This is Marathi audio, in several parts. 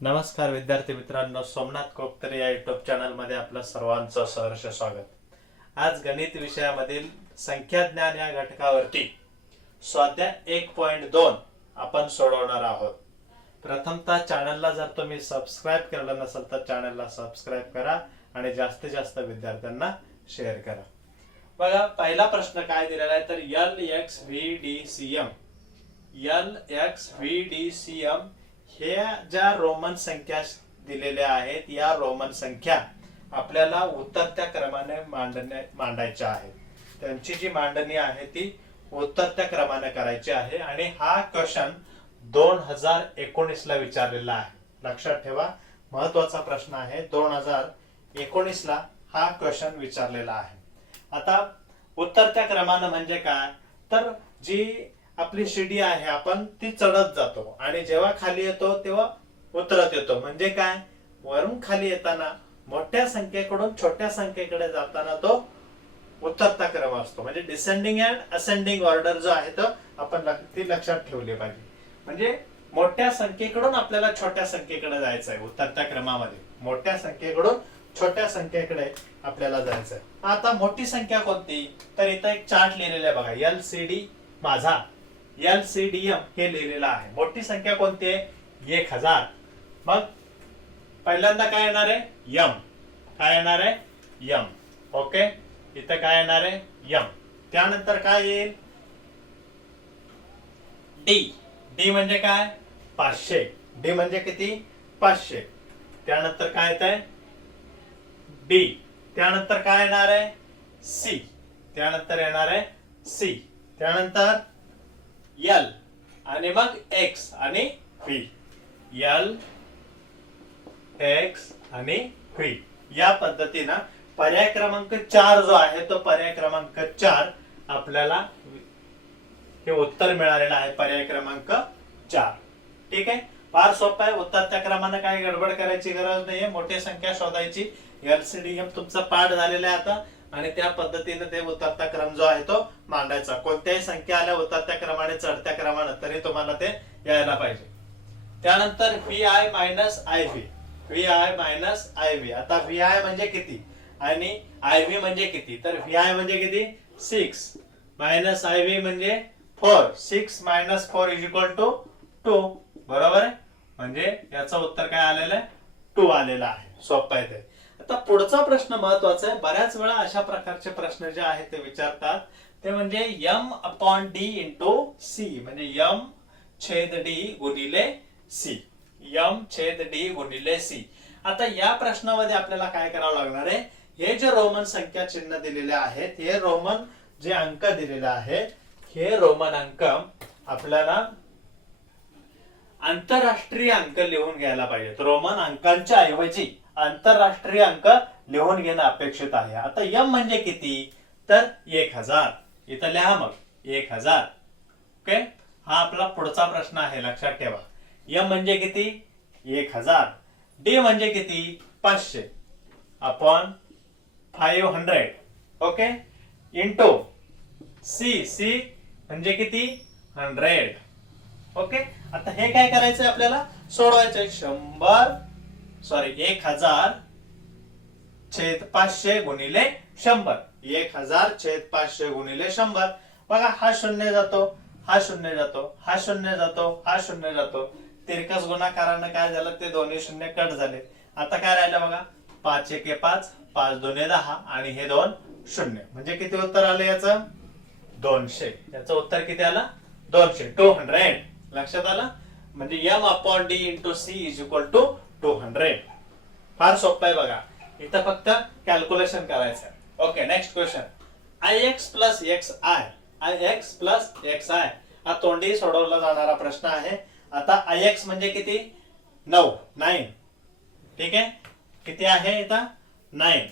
नमस्कार विद्यार्थी मित्रांनो, सोमनाथ कोकतरे या युट्यूब चॅनल मध्ये आपलं सर्वांचं सहर्ष स्वागत. आज गणित विषयामधील संख्याज्ञान या घटकावरती स्वाध्याय 1.2 आपण सोडवणार आहोत. प्रथमतः चॅनलला जर तुम्ही सबस्क्राईब केलं नसेल तर चॅनलला सबस्क्राईब करा आणि जास्तीत जास्त विद्यार्थ्यांना शेअर करा. बघा, पहिला प्रश्न काय दिलेला आहे तर LXVDCM हे ज्या रोमन संख्या दिलेल्या आहेत या रोमन संख्या आपल्याला उतरत्या क्रमाने मांडायच्या आहेत. त्यांची जी मांडणी आहे ती उतरत्या क्रमाने करायची आहे आणि हा क्वेश्चन 2019 ला विचारलेला आहे. लक्षात ठेवा, महत्वाचा प्रश्न आहे. 2019 ला हा क्वेश्चन विचारलेला आहे. आता उतरत्या क्रमाने म्हणजे काय तर जी आपली शिडी आहे आपण ती चढत जातो आणि जेव्हा खाली येतो तेव्हा उतरत येतो. म्हणजे काय, वरून खाली येताना मोठ्या संख्येकडून छोट्या संख्येकडे जाताना तो उतरता क्रम असतो. म्हणजे डिसेंडिंग अँड असेंडिंग ऑर्डर जो आहे तो आपण ती लक्षात ठेवली पाहिजे. म्हणजे मोठ्या संख्येकडून आपल्याला छोट्या संख्येकडे जायचं आहे. उतरत्या क्रमामध्ये मोठ्या संख्येकडून छोट्या संख्येकडे आपल्याला जायचं आहे. आता मोठी संख्या कोणती तर इथं एक चार्ट लिहिलेला आहे बघा, LCD माझा LCDM हे लिहिलेलं आहे. मोठी संख्या कोणती आहे 1000. मग पहिल्यांदा काय येणार आहे M. काय येणार आहे M. ओके, इथं काय येणार आहे M. त्यानंतर काय येईल D. D म्हणजे काय 500. D म्हणजे किती 500. त्यानंतर काय येत आहे D. त्यानंतर काय येणार आहे C. त्यानंतर येणार आहे C. त्यानंतर L आणि मग X आणि V. L X आणि V या पद्धतीनं पर्याय क्रमांक 4 जो आहे तो पर्याय क्रमांक 4 आपल्याला हे उत्तर मिळालेलं आहे. पर्याय क्रमांक 4. ठीक आहे, फार सोपं आहे. उतरत्या क्रमाने काही गडबड करायची गरज नाहीये. मोठी संख्या शोधायची. LCDM तुमचा पाठ झालेला आहे आता आणि त्या पद्धतीने ते उतरता क्रम जो आहे तो मांडायचा. कोणत्याही संख्या आल्या उतरत्या क्रमाने चढत्या क्रमाने तरी तुम्हाला ते यायला पाहिजे. त्यानंतर VI minus IV. VI minus IV. आता VI म्हणजे किती आणि IV म्हणजे किती तर VI म्हणजे किती 6 मायनस IV म्हणजे 4. 6 मायनस 4 इज इक्वल टू 2. बरोबर आहे. म्हणजे याचं उत्तर काय आलेलं आहे 2 आलेलं आहे. सोपं आहे ते. आता पुढचा प्रश्न महत्वाचा आहे. बऱ्याच वेळा अशा प्रकारचे प्रश्न जे आहेत ते विचारतात ते म्हणजे M/D इंटू C. म्हणजे M/D गुणिले C. M/D गुणिले C. आता या प्रश्नामध्ये आपल्याला काय करावं लागणार आहे, हे जे रोमन संख्या चिन्ह दिलेले आहेत, हे रोमन जे अंक दिलेले आहेत, हे रोमन अंक आपल्याला आंतरराष्ट्रीय अंक लिहून घ्यायला पाहिजेत. रोमन अंकांच्या ऐवजी आंतरराष्ट्रीय अंक लिहून घेणं अपेक्षित आहे. आता M म्हणजे किती तर 1000. इथं लिहा मग 1000. ओके, हा आपला पुढचा प्रश्न आहे. लक्षात ठेवा, M म्हणजे किती 1000. D म्हणजे किती 500 अपॉन 500. ओके, इंटू C म्हणजे किती 100. ओके, आता हे काय करायचंय आपल्याला सोडवायचंय. 1000 छेद 500 गुणिले 100. 1000 छेद 500 गुणिले 100. बघा, हा शून्य जातो, हा शून्य जातो, हा शून्य जातो, हा शून्य जातो. तिरकस गुणाकारानं काय झालं ते दोन्ही शून्य कट झाले. आता काय राहिलं बघा 5 1 5, 5 2 10 आणि हे 2 शून्य. म्हणजे किती उत्तर आलं याचं 200. याचं उत्तर किती आलं 200. 200. लक्षात आलं. म्हणजे M/D into C is equal to 200. फार सोपं आहे बघा. इथं फक्त कॅल्क्युलेशन करायचं. Okay, next question. IX plus XI हा तोंडी सोडवला जाणारा प्रश्न आहे. आता IX म्हणजे किती 9. ठीक आहे, किती आहे इथं 9.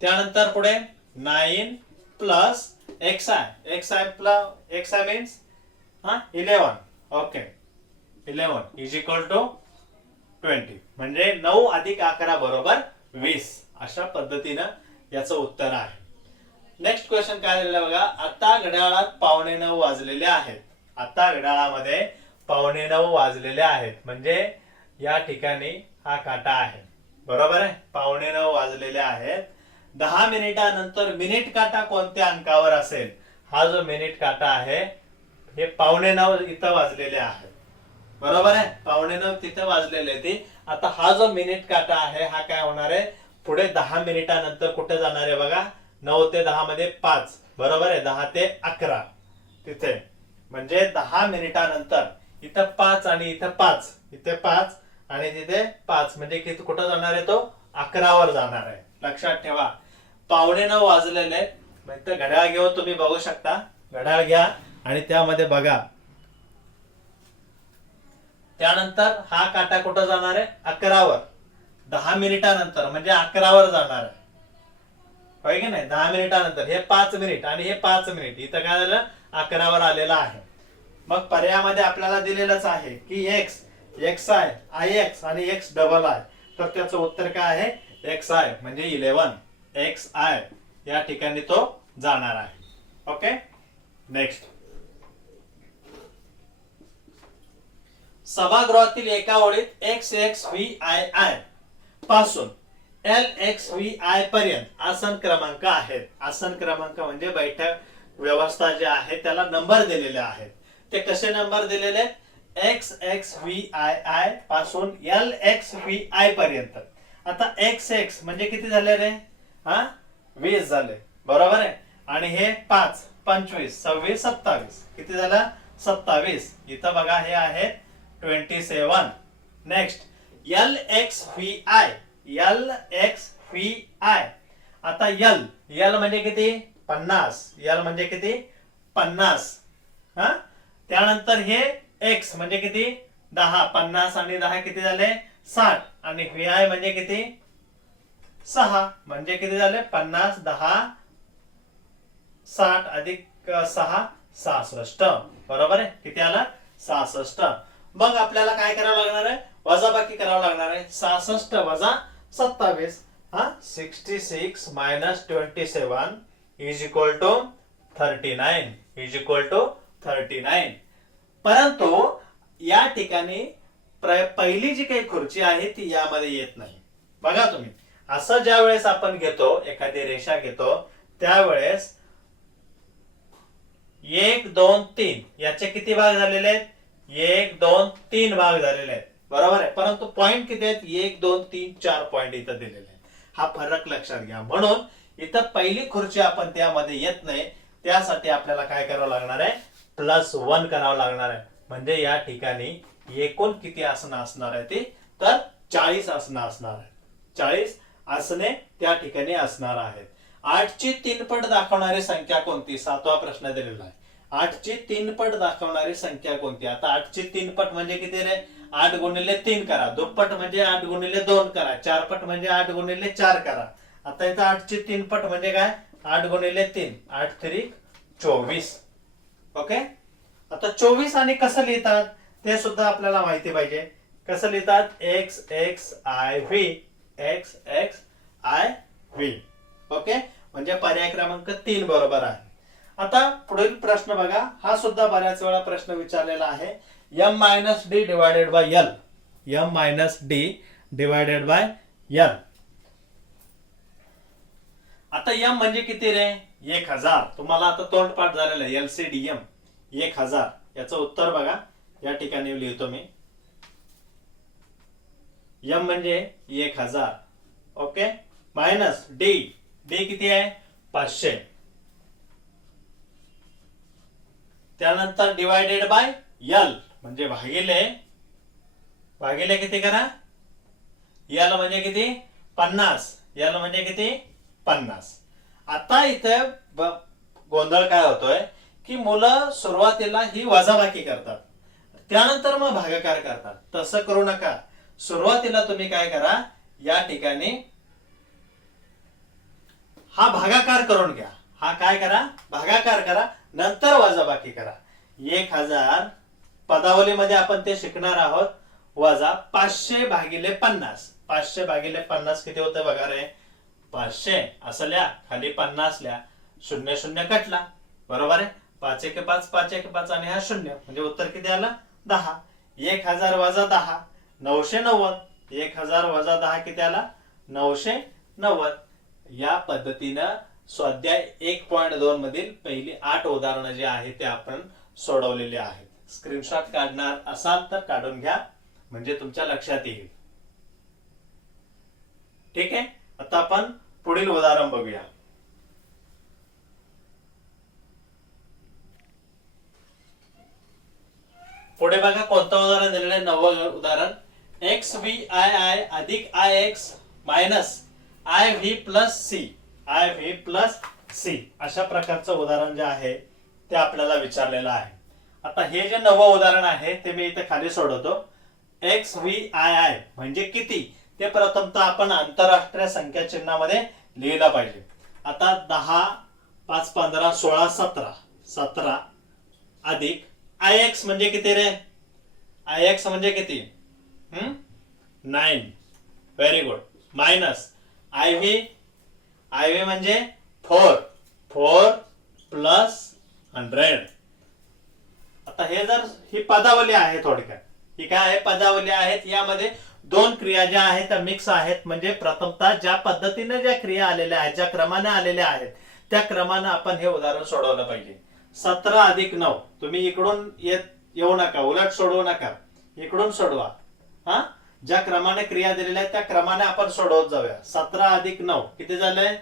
त्यानंतर पुढे 9 plus XI means 11. Okay, 11 is equal to 20. म्हणजे 9 अधिक 11 बरोबर 20. अशा पद्धतीनं याचं उत्तर आहे. नेक्स्ट क्वेश्चन काय दिलेलं बघा. आता घड्याळात 9:15 वाजलेले आहेत. आता घड्याळामध्ये 9:15 वाजलेले आहेत. म्हणजे या ठिकाणी हा काटा आहे, बरोबर आहे. 9:15 वाजलेले आहेत. 10 मिनिटानंतर मिनिट काटा कोणत्या अंकावर असेल? हा जो मिनिट काटा आहे हे 9:15 इथं वाजलेले आहे, बरोबर आहे. 9:15 तिथे वाजलेले ते. आता हा जो मिनिट काटा आहे हा काय होणार आहे? पुढे 10 मिनिटानंतर कुठे जाणार आहे बघा? 9 ते 10 मध्ये 5, बरोबर आहे. 10 ते 11 तिथे, म्हणजे 10 मिनिटानंतर इथं 5 आणि इथं 5, इथे 5 आणि तिथे 5, म्हणजे किती कुठं जाणार आहे? तो 11 वर जाणार आहे. लक्षात ठेवा, 9:15 वाजलेले. म्हणजे घड्याळ घेऊन तुम्ही बघू शकता. घड्याळ घ्या आणि त्यामध्ये बघा. त्यानंतर हा काटा कुठं जाणार आहे? 11 वर. 10 मिनिटानंतर म्हणजे 11 वर जाणार आहे, होय की नाही? 10 मिनिटानंतर हे 5 मिनिट आणि हे 5 मिनिट, इथं काय झालं? 11 वर आलेला आहे. मग पर्यायामध्ये आपल्याला दिलेलंच आहे की x, X I, I x आणि एक्स डबल आय. तर त्याचं उत्तर काय आहे? एक्स आय म्हणजे 11. एक्स आय या ठिकाणी तो जाणार आहे. Okay, next. सभागृहातील एका ओळीत x x V I I पासून एल एक्स व्ही आय पर्यंत आसन क्रमांक आहेत. आसन क्रमांक म्हणजे बैठक व्यवस्था जे आहे त्याला नंबर दिलेले आहेत. ते कसे नंबर दिलेले? X x V I I पासून एल एक्स व्ही आय पर्यंत. आता एक्स एक्स म्हणजे किती झाले रे? 20 झाले, बरोबर आहे. आणि हे 5, 25, 26, 27, किती झालं? 27. इथं बघा हे आहे 27. Next, L x V I, L x V I. आता एल, एल म्हणजे किती? 50. एल म्हणजे किती? 50. त्यानंतर हे एक्स म्हणजे किती? 10. 50 आणि 10 किती झाले? 60. आणि व्ही आय म्हणजे किती? 6. म्हणजे किती झाले? 50, 10, 60 अधिक 6, 66. बरोबर आहे. किती आला? 66. मग आपल्याला काय करावं लागणार आहे? वजाबाकी करावं लागणार आहे. 66 वजा 27. 66 minus 27 is equal to 39, is equal to 39. परंतु या ठिकाणी पहिली जी काही खुर्ची आहे ती यामध्ये येत नाही. बघा तुम्ही, असं ज्या वेळेस आपण घेतो, एखादी रेषा घेतो, त्यावेळेस 1, 2, 3 याचे किती भाग झालेले आहेत? 1, 2, 3 भाग झालेले आहेत, बरोबर आहे. परंतु पॉइंट किती आहेत? 1, 2, 3, 4 पॉइंट इथं दिलेले आहेत. हा फरक लक्षात घ्या. म्हणून इथं पहिली खुर्ची आपण त्यामध्ये येत नाही. त्यासाठी आपल्याला काय करावं लागणार आहे? +1 करावं लागणार आहे. म्हणजे या ठिकाणी एकूण किती आसनं असणार आहे ते? तर 40 आसनं असणार आहे. 40 आसने त्या ठिकाणी असणार आहेत. 8 ची 3 पट दाखवणारी संख्या कोणती? 7वा प्रश्न दिलेला आहे. 8 ची 3 पट दाखवणारी संख्या कोणती? आता 8 ची 3 पट म्हणजे किती रे? 8 गुणिले 3 करा. दुप्पट म्हणजे 8 गुणिले 2 करा. 4 पट म्हणजे 8 गुणिले 4 करा. आता इथं 8 ची 3 पट म्हणजे काय? 8 गुणिले 3, 8 3 24. ओके. आता 24 आणि कसं लिहितात ते सुद्धा आपल्याला माहिती पाहिजे. कसं लिहितात? X X I V, x X I V. Okay, म्हणजे पर्याय क्रमांक 3 बरोबर आहे. आता पुढील प्रश्न बघा. हा सुद्धा बऱ्याच वेळा प्रश्न विचारलेला आहे. m - d divided by l, m - d divided by l. आता m म्हणजे किती रे? 1000. तुम्हाला आता तोंडपाठ झालेला आहे. LCDM 1000. याचं उत्तर बघा, या ठिकाणी लिहितो मी. m म्हणजे 1000. ओके, मायनस d, d किती आहे? 500. त्यानंतर डिवायडेड बाय l म्हणजे भागिले, भागिले किती करा? l म्हणजे किती? 50. l म्हणजे किती? 50. आता इथे गोंधळ काय होतोय की मुलं सुरुवातीला ही वजाबाकी करतात, त्यानंतर मग भागाकार करतात. तसं करू नका. सुरुवातीला तुम्ही काय करा? या ठिकाणी हा भागाकार करून घ्या. हा काय करा? भागाकार करा, नंतर वजाबाकी करा. 1000 पदावलीमध्ये आपण ते शिकणार आहोत. वजा 500 भागिले 50. 500 भागिले 50 किती होतं बघा रे? 500 असं लिहा, खाली 50 लिहा. 0 0 कटला, बरोबर आहे. 5 1 5, 5 1 5 आणि हा 0 म्हणजे उत्तर किती आलं? 10. 1000 वजा 10. 990. 1000 वजा 10 किती आला? 990. या पद्धतीनं स्वाध्याय 1.2 मधील पहिली 8 उदाहरणं जी आहेत ते आपण सोडवलेली आहेत. स्क्रीनशॉट काढणार असाल तर काढून घ्या, म्हणजे तुमच्या लक्षात येईल. ठीक आहे. आता आपण पुढील उदाहरण बघूया. पुढे बघा कोणतं उदाहरण दिलेलं आहे. 9वं उदाहरण. एक्स व्ही आय आय अधिक I X minus I V plus C, I V plus C अशा प्रकारचं उदाहरण जे आहे ते आपल्याला विचारलेलं आहे. आता हे जे 9वं उदाहरण आहे ते मी इथे खाली सोडवतो. एक्स व्ही आय आय म्हणजे किती ते प्रथमतः आपण आंतरराष्ट्रीय संख्या चिन्हामध्ये लिहिलं पाहिजे. आता 10, 5, 15, 16, 17, 17 अधिक आय एक्स म्हणजे किती रे? आय एक्स म्हणजे किती? 9. Very good. Minus I V म्हणजे 4, 4 प्लस 100. आता हे जर ही पदावली आहे, थोडक्यात ही काय आहे? पदावली आहेत. यामध्ये दोन क्रिया ज्या आहेत त्या मिक्स आहेत. म्हणजे प्रथमतः ज्या पद्धतीने ज्या क्रिया आलेल्या आहेत, ज्या क्रमाने आलेल्या आहेत त्या क्रमाने आपण हे उदाहरण सोडवलं पाहिजे. 17 अधिक 9. तुम्ही इकडून येऊ नका, उलट सोडवू नका, इकडून सोडवा. हा, ज्या क्रमाने क्रिया दिलेल्या आहेत त्या क्रमाने आपण सोडवत जाऊया. 17 अधिक 9 किती झालंय?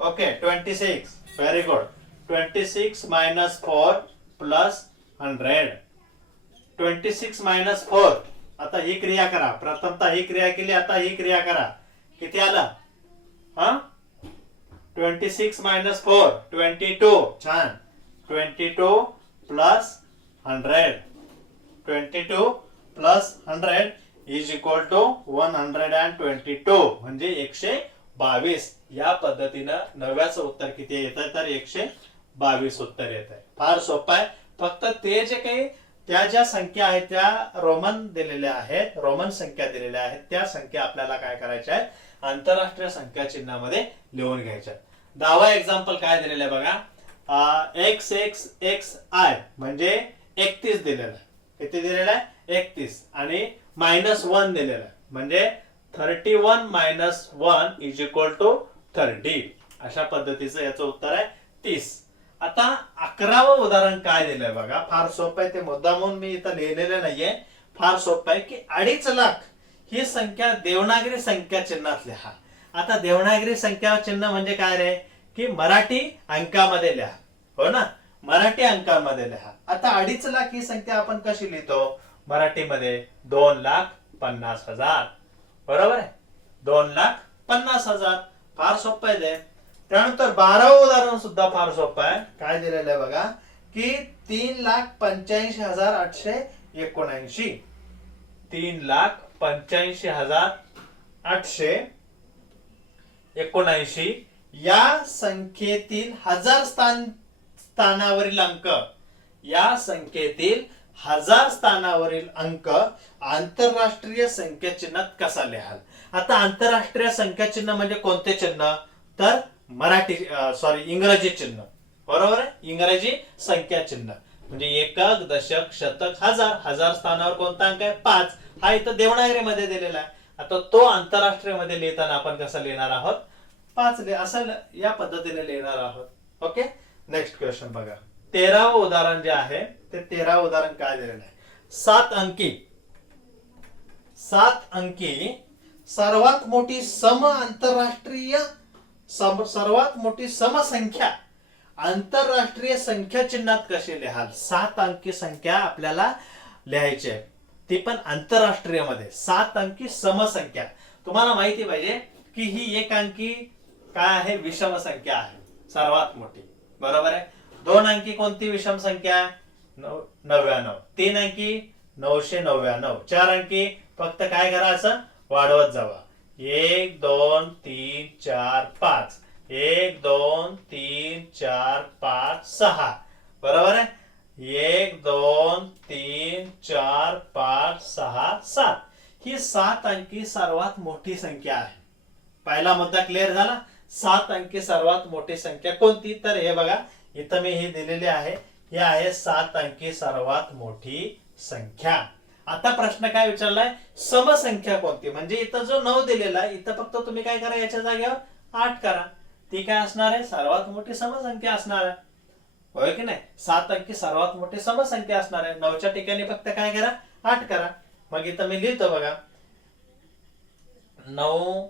Okay, 26. Very good. 26 minus 4 plus 100. 26 minus 4. आता ही क्रिया करा. प्रथमतः ही क्रिया केली, आता ही क्रिया करा. किती आला? 26 मायनस 4 22. छान. 22 plus 100. 22 plus 100 is equal to 122 म्हणजे 122. या पद्धतीनं 9व्याचं उत्तर किती येत आहे? तर 122 उत्तर येत आहे. फार सोपं आहे. फक्त ते जे काही त्या ज्या संख्या आहेत त्या रोमन दिलेल्या आहेत, रोमन संख्या दिलेल्या आहेत, त्या संख्या आपल्याला काय करायच्या आहेत? आंतरराष्ट्रीय संख्या चिन्हामध्ये लिहून घ्यायच्या. 10वा एक्झाम्पल काय दिलेलं आहे बघा. एक्स एक्स एक्स आय म्हणजे 31 दिलेलं आहे. किती दिलेलं आहे? 31. आणि -1 दिलेलं आहे म्हणजे 31 मायनस 1 इज इक्वल टू 30. अशा पद्धतीचं याचं उत्तर आहे 30. आता 11वं उदाहरण काय दिलंय बघा. फार सोपं आहे. ते मुद्दामून मी इथं लिहिलेलं नाहीये. फार सोपं आहे की 2.5 लाख ही संख्या देवनागरी संख्या चिन्हात लिहा. आता देवनागरी संख्या चिन्ह म्हणजे काय रे? की मराठी अंकामध्ये लिहा. हो ना, मराठी अंकामध्ये लिहा. आता 2.5 लाख ही संख्या आपण कशी लिहितो मराठीमध्ये? 2,50,000. बरोबर आहे, 2,50,000. फार सोपं आहे ते. त्यानंतर 12वं उदाहरण सुद्धा फार सोपं आहे. काय दिलेलं आहे बघा की 3,85,879. 3,85,879 या संख्येतील हजार स्थानावरील अंक, या संख्येतील 1000 स्थानावरील अंक आंतरराष्ट्रीय संख्या चिन्हात कसा लिहाल? आता आंतरराष्ट्रीय संख्या चिन्ह म्हणजे कोणते चिन्ह? तर इंग्रजी चिन्ह. बरोबर आहे, इंग्रजी संख्या चिन्ह म्हणजे एकक, दशक, शतक, हजार. 1000 स्थानावर कोणता अंक आहे? 5. हा इथं देवनागरी मध्ये दिलेला आहे. आता तो आंतरराष्ट्रीय मध्ये लिहिताना आपण कसं लिहिणार आहोत? 5 असं या पद्धतीने लिहिणार आहोत. ओके, नेक्स्ट क्वेश्चन बघा. 13वं उदाहरण जे आहे ते 13वं उदाहरण काय दिलेलं आहे? 7 अंकी सर्वात मोठी सर्वात मोठी समसंख्या आंतरराष्ट्रीय संख्या चिन्हात कशी लिहाल? 7 अंकी संख्या आपल्याला लिहायची आहे, ती पण आंतरराष्ट्रीय मध्ये. 7 अंकी समसंख्या. तुम्हाला माहिती पाहिजे की ही 1 अंकी काय आहे? विषम संख्या आहे, सर्वात मोठी. बरोबर आहे. 2 अंकी कोणती विषम संख्या? 99. 3 अंकी 999. 4 अंकी फक्त काय करा, असं वाढवत जावा. 1 2 3 4 5. 1 2 3 4 5 6. बरोबर आहे. 1 2 3 4 5 6 7. ही 7 अंकी सर्वात मोठी संख्या आहे. पहिला मुद्दा क्लिअर झाला. 7 अंकी सर्वात मोठी संख्या कोणती? तर हे बघा इथं मी ही दिलेली आहे. ही आहे 7 अंकी सर्वात मोठी संख्या. आता प्रश्न काय विचारलाय, समसंख्या कोणती, म्हणजे इथं जो 9 दिलेला आहे इथं फक्त तुम्ही काय करा, याच्या जागेवर 8 करा. ती काय असणार आहे, सर्वात मोठी समसंख्या असणार आहे, होय की नाही. 7 अंकी सर्वात मोठी समसंख्या असणार आहे. 9च्या ठिकाणी फक्त काय करा, 8 करा. मग इथं मी लिहितो बघा, 9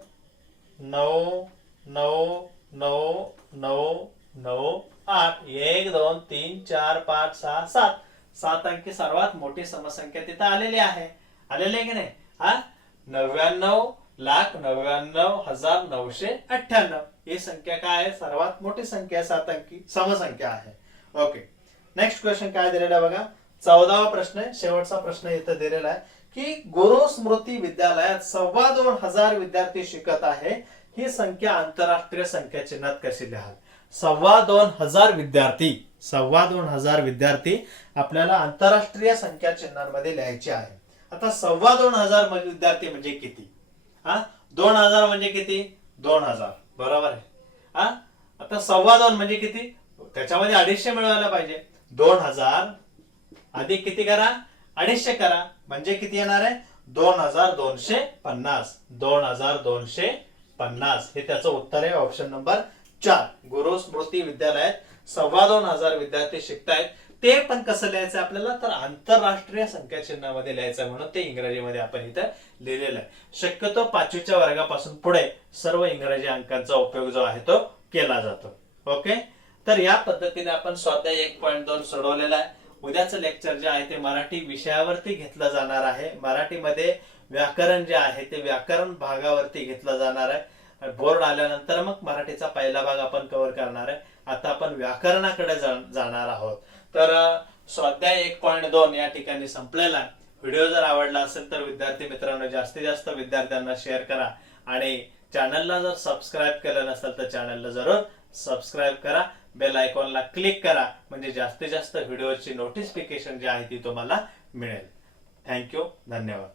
9 9 9 9 9 8 1 2 3 4 5 6 7. 7 अंकी सर्वात मोठी समसंख्या तिथं आलेली आहे, आलेली आहे की नाही. हा 99,99,998. ही संख्या काय आहे, सर्वात मोठी संख्या 7 अंकी समसंख्या आहे. ओके, नेक्स्ट क्वेश्चन काय दिलेला आहे बघा, 14वा प्रश्न आहे, शेवटचा प्रश्न इथं दिलेला आहे की गुरु स्मृती विद्यालयात 2,25,000 विद्यार्थी शिकत आहे. ही संख्या आंतरराष्ट्रीय संख्या चिन्हात कशी लिहाल. 2,25,000 विद्यार्थी, 2,25,000 विद्यार्थी आपल्याला आंतरराष्ट्रीय संख्या चिन्हांमध्ये लिहायचे आहे. आता 2,25,000 विद्यार्थी म्हणजे किती, 2,000 म्हणजे किती, 2,000 बरोबर आहे. आता 2,25,000 म्हणजे किती, त्याच्यामध्ये 250 मिळवायला पाहिजे. 2,000 अधिक किती करा, 250 करा, म्हणजे किती येणार आहे, 2,250. 2,250 हे त्याचं उत्तर आहे, ऑप्शन नंबर 4. गुरु स्मृती विद्यालयात 2,25,000 विद्यार्थी शिकतायत. ते पण कसं लिहायचं आपल्याला, तर आंतरराष्ट्रीय संख्या चिन्हामध्ये लिहायचं, म्हणून ते इंग्रजीमध्ये आपण इथं लिहिलेलं आहे. शक्यतो 5वीच्या वर्गापासून पुढे सर्व इंग्रजी अंकांचा उपयोग जो आहे तो केला जातो. ओके, तर या पद्धतीने आपण स्वाध्याय 1.2 सोडवलेला आहे. उद्याचं लेक्चर जे आहे ते मराठी विषयावरती घेतलं जाणार आहे. मराठीमध्ये व्याकरण जे आहे ते व्याकरण भागावरती घेतलं जाणार आहे. बोर्ड आल्यानंतर मग मराठीचा पहिला भाग आपण कव्हर करणार आहे. आता आपण व्याकरणाकडे जाणार आहोत. तर स्वाध्याय 1.2 या ठिकाणी संपलेला आहे. व्हिडिओ जर आवडला असेल तर विद्यार्थी मित्रांनो जास्तीत जास्त विद्यार्थ्यांना शेअर करा, आणि चॅनलला जर सबस्क्राईब केलं नसेल तर चॅनलला जरूर सबस्क्राईब करा. बेल आयकॉनला क्लिक करा, म्हणजे जास्तीत जास्त व्हिडिओची नोटिफिकेशन जी आहे ती तुम्हाला मिळेल. थँक्यू, धन्यवाद.